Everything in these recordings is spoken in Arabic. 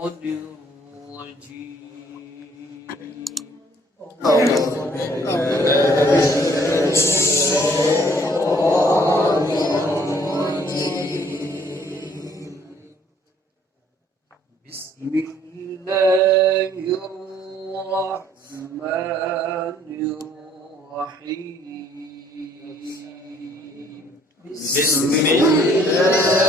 الرجيم بسم الله الرحمن الرحيم بسم الله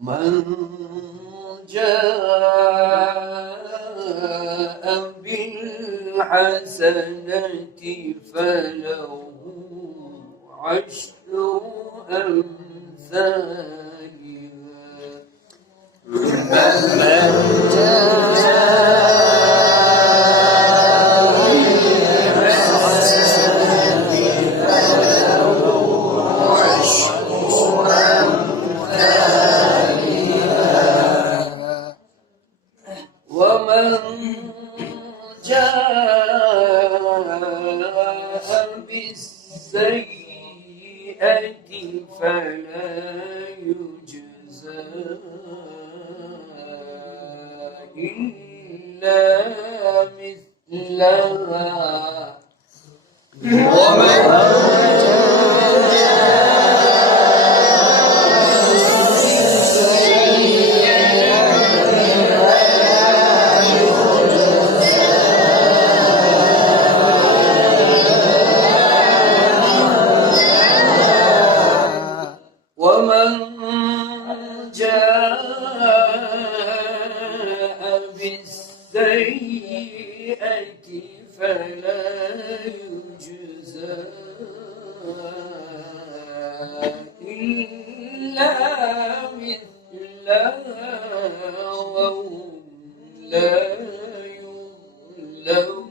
من جاء بالحسنة فله عشر أمثالها من بالسيئة فلا يجزى إلا مثلها ومن جاء بالسيئة فلا يجزى إلا مثلها وهم لا يظلمون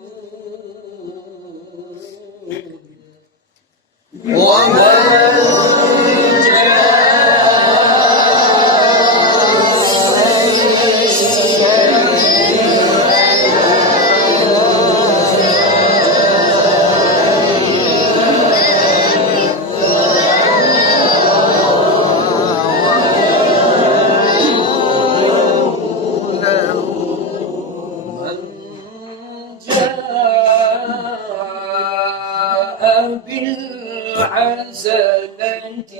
بالحسنة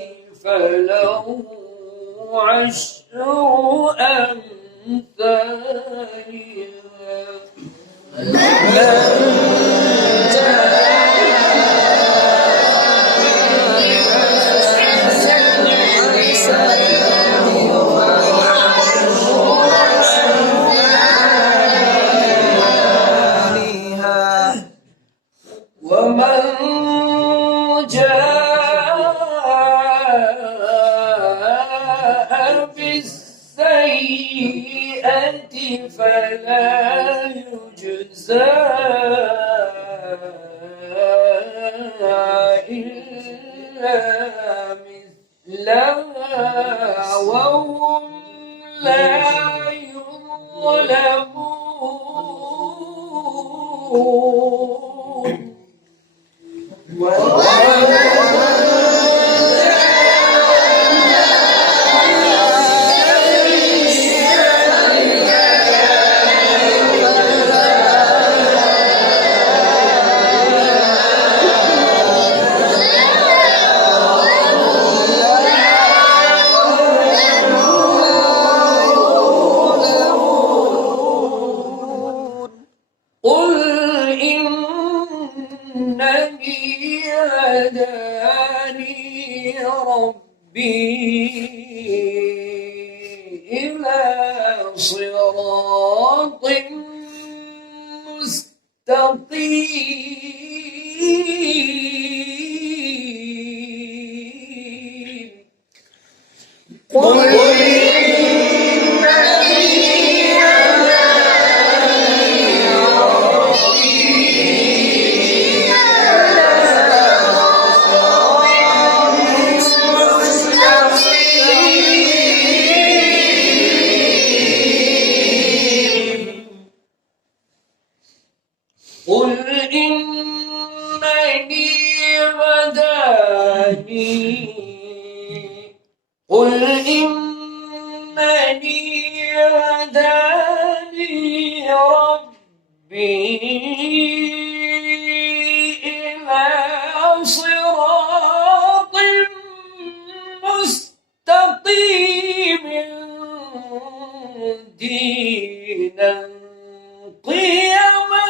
فله عشر أمثالها ومن جاء بالسيئة فلا يجزى إلا مثلها وهم لا يظلمون قل إنني هداني ربي إلى صراط مستقيم قل قل إن قل إنني هداني ربي إلى صراط مستقيم دينا قيما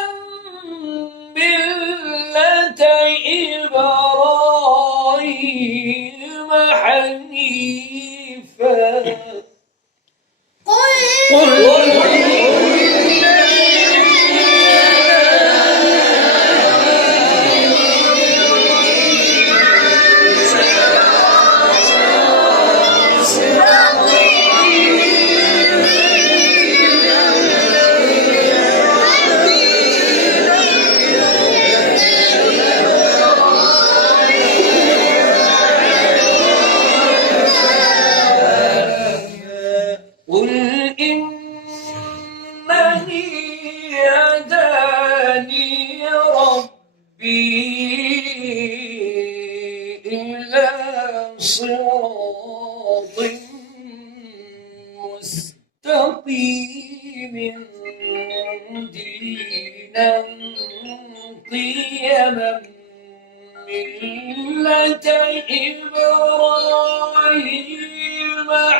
ملة إبراهيم حنيفا قل إنني هداني ربي إلى صراط مستقيم دينا قيما ملة إبراهيم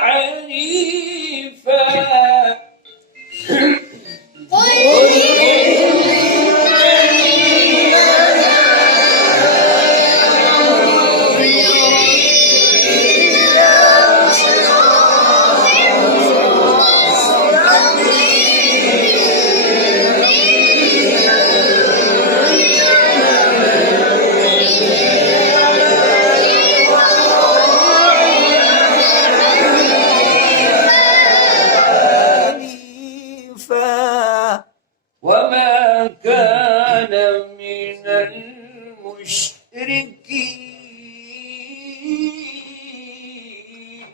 حنيفا وما كان من المشركين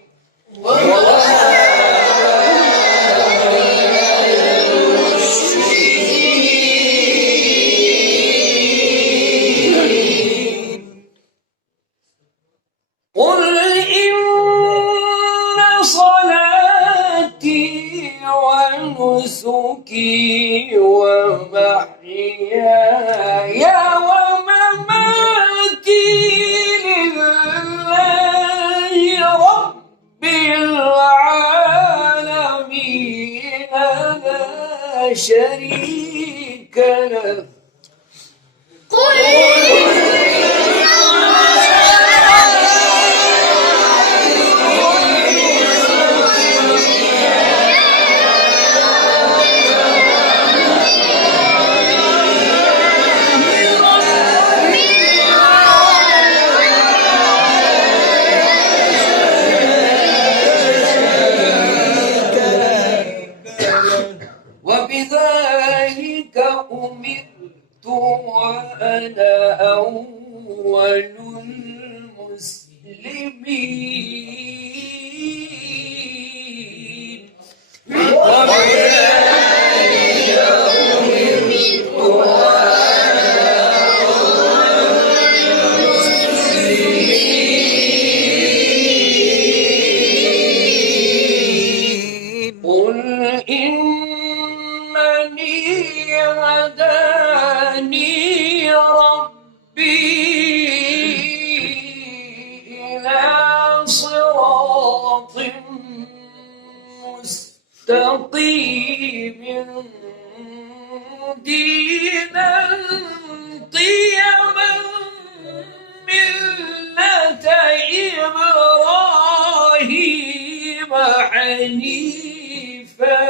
قل إن صلاتي ونسكي ومحياي ومماتي لله رب العالمين لا شريك له وبذلك أمرت وأنا أول المسلمين قل إنني هداني ربي إلى صراط مستقيم دينا قيما ملة إبراهيم حنيفا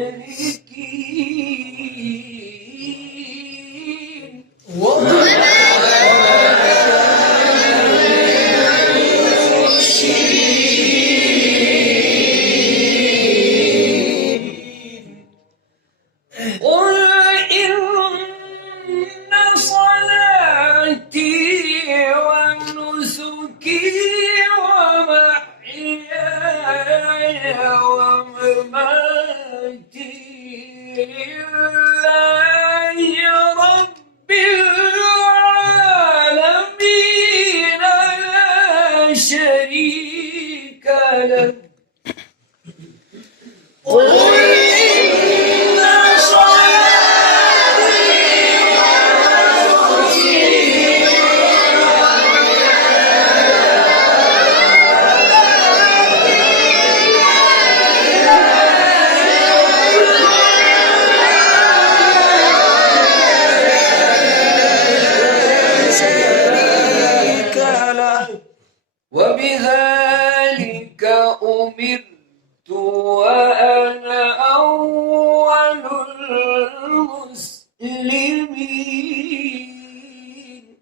مشركين قل إن صلاتي ونسكي ومحياي ومماتي لله رب العالمين لا شريك له وبذلك أمرت وأنا أول المسلمين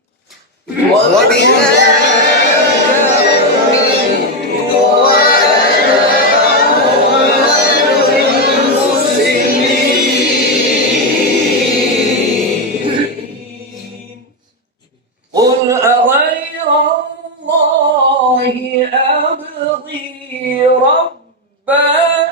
قل أغير الله أبغي ربا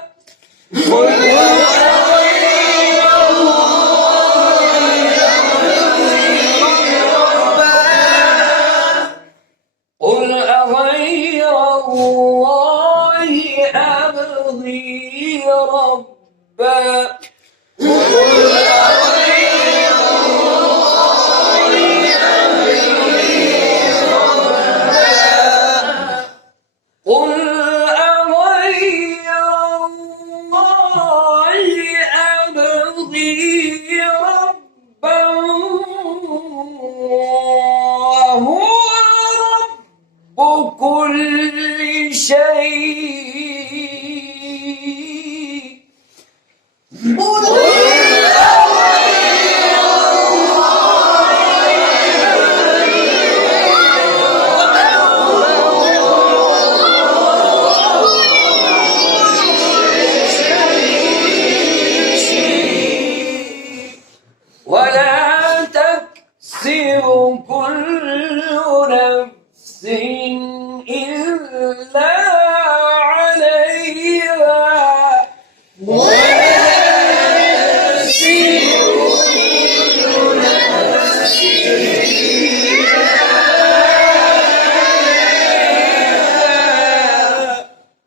قل أغير الله أبغي ربا قل أغير الله أبغي ربا وهو رب كل شيء ولا تكسب كل نفس إلا عليها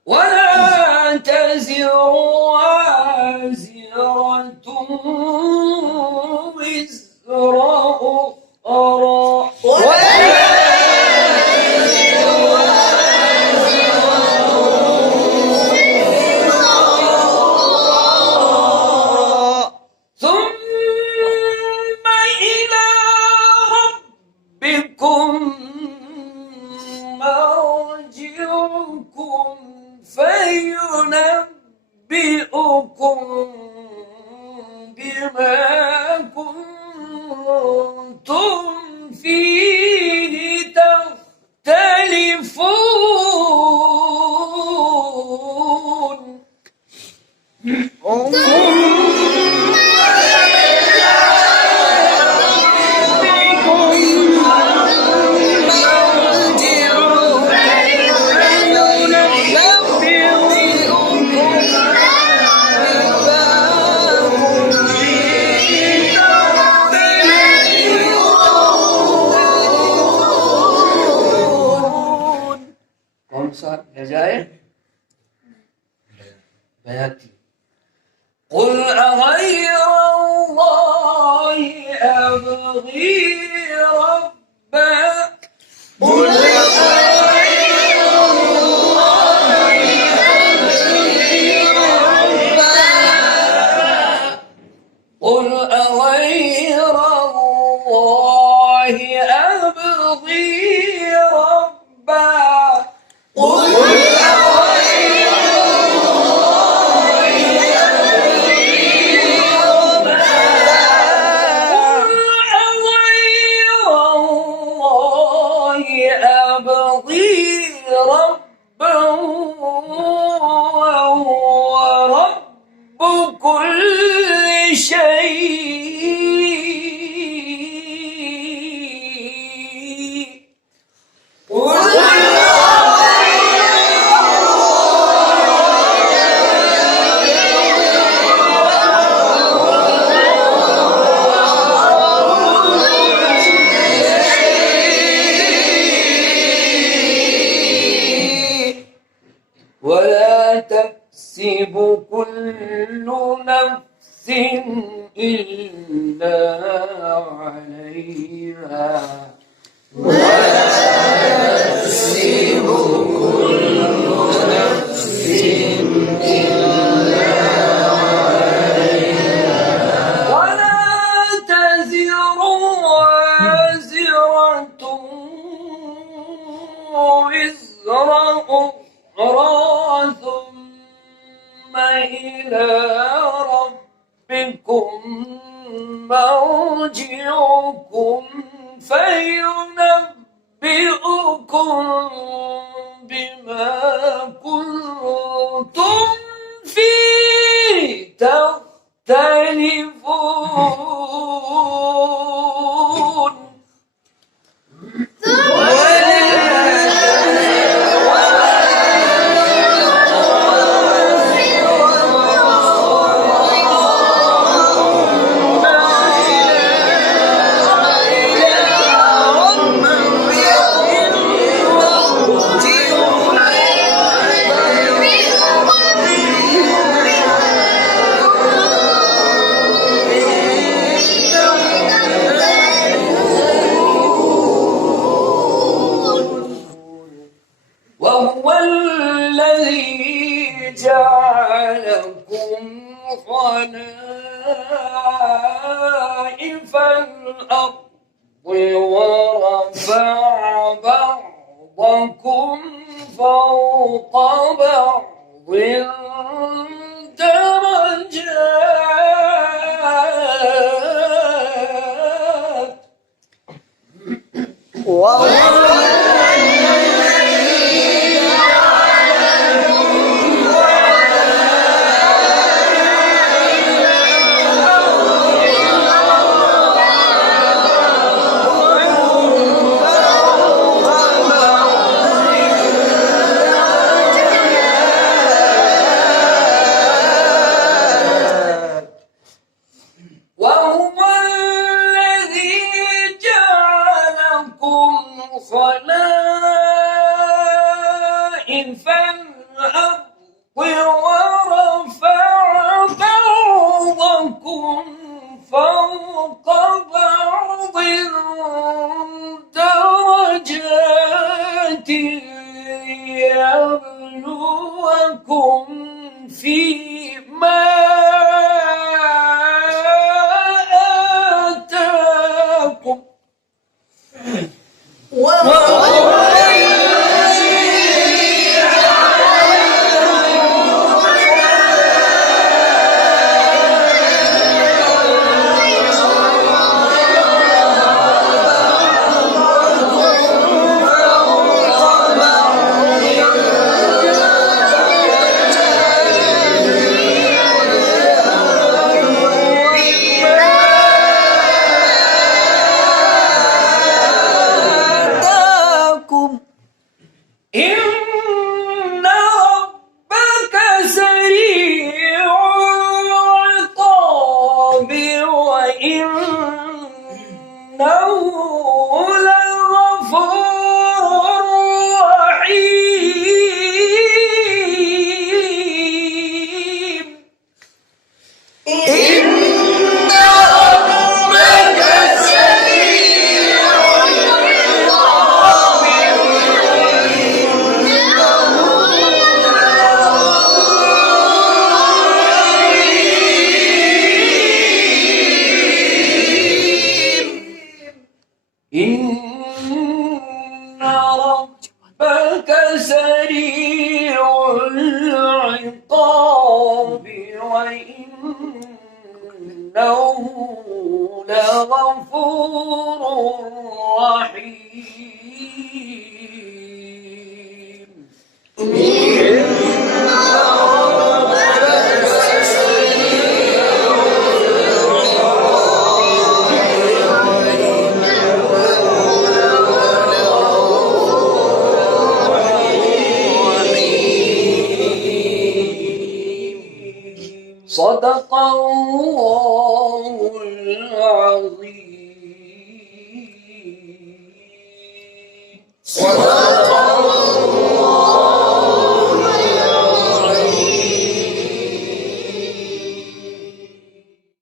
ولا تزر وازرة وزر أخرى ثم إلى ربكم مرجعكم فينبئكم بما كنتم فيه تختلفون कौन सा ले जाए बयाती قل أغير الله أبغي ربا قل أغير الله أبغي ربا قل أغير الله أبغي ربا قل أغير الله كل شيء ولا تكسب كل نفس إلا عليها ولا تزر وازرة وزر أخرى ثم إلى ربكم مرجعكم فينبئكم بما كنتم فيه تختلفون وهو الذي جعلكم خلائف الأرض ورفع بعضكم فوق بعض درجات وهو الذي جعلكم خلائف الأرض ورفع بعضكم فوق بعض درجات ليبلوكم فيما آتاكم إن ربك سريع العقاب وإنه لغفور رحيم إن ربك سريع العقاب وإنه لغفور رحيم صدق